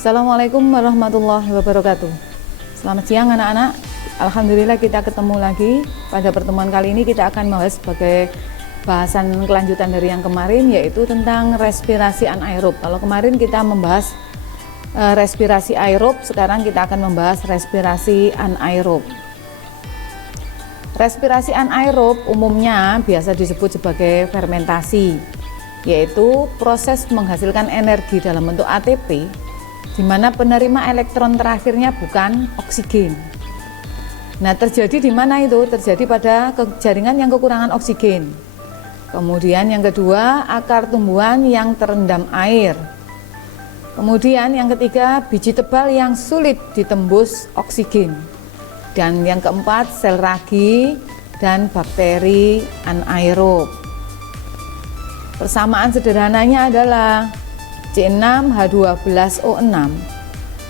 Assalamualaikum warahmatullahi wabarakatuh. Selamat siang anak-anak. Alhamdulillah kita ketemu lagi. Pada pertemuan kali ini kita akan membahas sebagai bahasan kelanjutan dari yang kemarin, yaitu tentang respirasi anaerob. Kalau kemarin kita membahas respirasi aerob, sekarang kita akan membahas respirasi anaerob. Respirasi anaerob umumnya biasa disebut sebagai fermentasi, yaitu proses menghasilkan energi dalam bentuk ATP di mana penerima elektron terakhirnya bukan oksigen. Nah, terjadi di mana itu? Terjadi pada jaringan yang kekurangan oksigen. Kemudian yang kedua, akar tumbuhan yang terendam air. Kemudian yang ketiga, biji tebal yang sulit ditembus oksigen. Dan yang keempat, sel ragi dan bakteri anaerob. Persamaan sederhananya adalah C6H12O6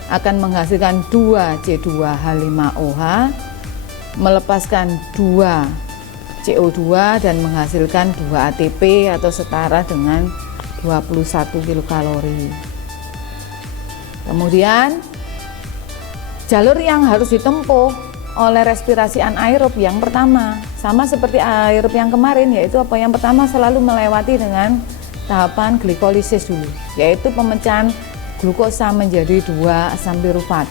akan menghasilkan 2 C2H5OH, melepaskan 2 CO2 dan menghasilkan 2 ATP atau setara dengan 21 kilokalori. Kemudian jalur yang harus ditempuh oleh respirasi anaerob yang pertama sama seperti aerob yang kemarin, yaitu apa? Yang pertama selalu melewati dengan tahapan glikolisis dulu, yaitu pemecahan glukosa menjadi 2 asam pirufat.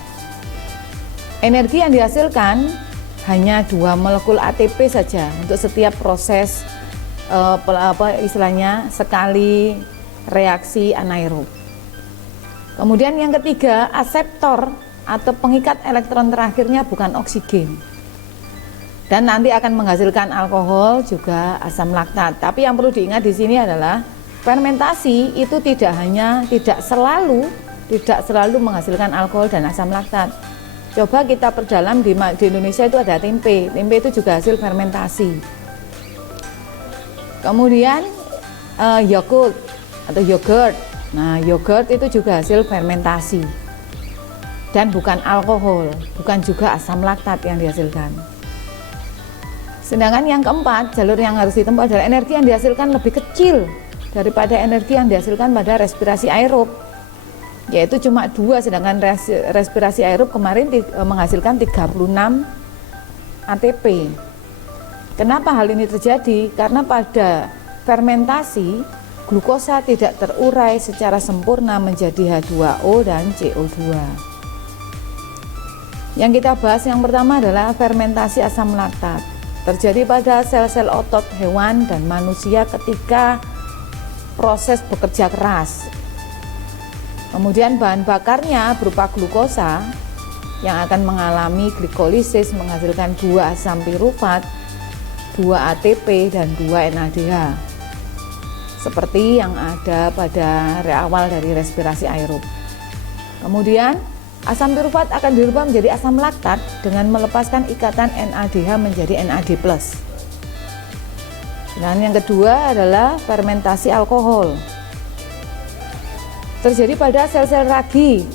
Energi yang dihasilkan hanya 2 molekul ATP saja untuk setiap proses sekali reaksi anaerob. Kemudian yang ketiga, aseptor atau pengikat elektron terakhirnya bukan oksigen. Dan nanti akan menghasilkan alkohol juga asam laktat. Tapi yang perlu diingat di sini adalah fermentasi itu tidak selalu menghasilkan alkohol dan asam laktat. Coba kita perdalam di Indonesia itu ada tempe. Tempe itu juga hasil fermentasi. Kemudian yogurt atau yogurt. Nah, yogurt itu juga hasil fermentasi. Dan bukan alkohol, bukan juga asam laktat yang dihasilkan. Sedangkan yang keempat, jalur yang harus ditempuh adalah energi yang dihasilkan lebih kecil daripada energi yang dihasilkan pada respirasi aerob, yaitu cuma 2, sedangkan respirasi aerob kemarin menghasilkan 36 ATP. Kenapa hal ini terjadi? Karena pada fermentasi glukosa tidak terurai secara sempurna menjadi H2O dan CO2. Yang kita bahas yang pertama adalah fermentasi asam laktat. Terjadi pada sel-sel otot hewan dan manusia ketika proses bekerja keras. Kemudian bahan bakarnya berupa glukosa yang akan mengalami glikolisis menghasilkan 2 asam pirufat, 2 ATP dan 2 NADH. Seperti yang ada pada awal dari respirasi aerob. Kemudian asam pirufat akan dirubah menjadi asam laktat dengan melepaskan ikatan NADH menjadi NAD+. Dan yang kedua adalah fermentasi alkohol. Terjadi pada sel-sel ragi.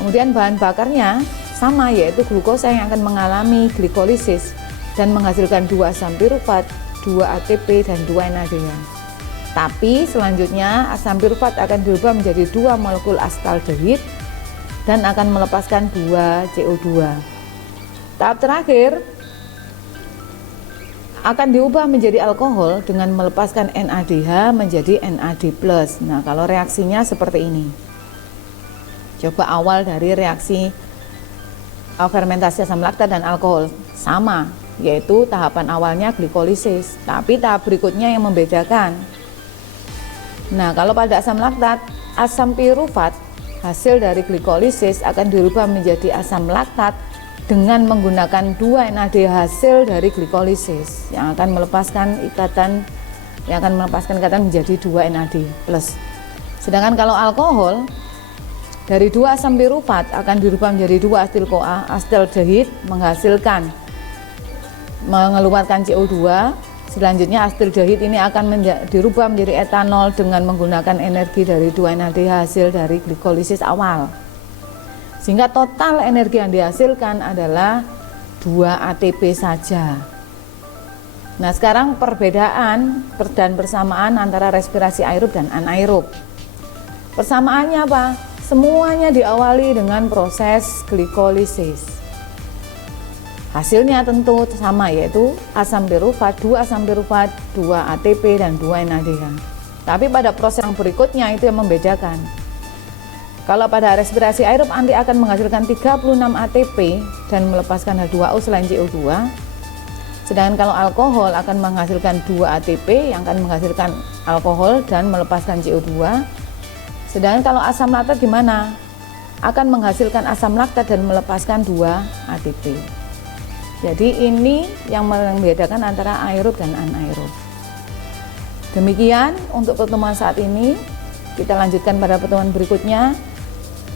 Kemudian bahan bakarnya sama, yaitu glukosa yang akan mengalami glikolisis dan menghasilkan 2 asam pirufat, 2 ATP dan 2 NADH. Tapi selanjutnya asam pirufat akan dirubah menjadi 2 molekul astaldehid dan akan melepaskan 2 CO2. Tahap terakhir akan diubah menjadi alkohol dengan melepaskan NADH menjadi NAD+. Nah, kalau reaksinya seperti ini. Coba awal dari reaksi fermentasi asam laktat dan alkohol sama, yaitu tahapan awalnya glikolisis, tapi tahap berikutnya yang membedakan. Nah, kalau pada asam laktat, asam pirufat hasil dari glikolisis akan dirubah menjadi asam laktat dengan menggunakan 2 NAD hasil dari glikolisis yang akan melepaskan ikatan menjadi 2 NAD+. Sedangkan kalau alkohol dari 2 asam pirufat akan dirubah menjadi 2 atil-CoA astaldehid mengeluarkan CO2. Selanjutnya astaldehid ini akan dirubah menjadi etanol dengan menggunakan energi dari 2 NAD hasil dari glikolisis awal. Sehingga total energi yang dihasilkan adalah 2 ATP saja. Nah, sekarang perbedaan dan persamaan antara respirasi aerob dan anaerob. Persamaannya apa? semuanya diawali dengan proses glikolisis. Hasilnya tentu sama, yaitu asam pirufat, 2 asam pirufat, 2 ATP, dan 2 NADH. Tapi pada proses yang berikutnya itu yang membedakan. Kalau pada respirasi aerob nanti akan menghasilkan 36 ATP dan melepaskan H2O selain CO2. Sedangkan kalau alkohol akan menghasilkan 2 ATP yang akan menghasilkan alkohol dan melepaskan CO2. Sedangkan kalau asam laktat gimana? Akan menghasilkan asam laktat dan melepaskan 2 ATP. Jadi ini yang membedakan antara aerob dan anaerob. Demikian untuk pertemuan saat ini. Kita lanjutkan pada pertemuan berikutnya.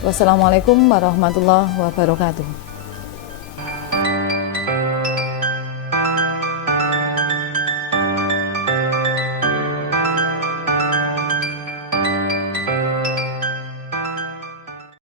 Wassalamualaikum warahmatullahi wabarakatuh.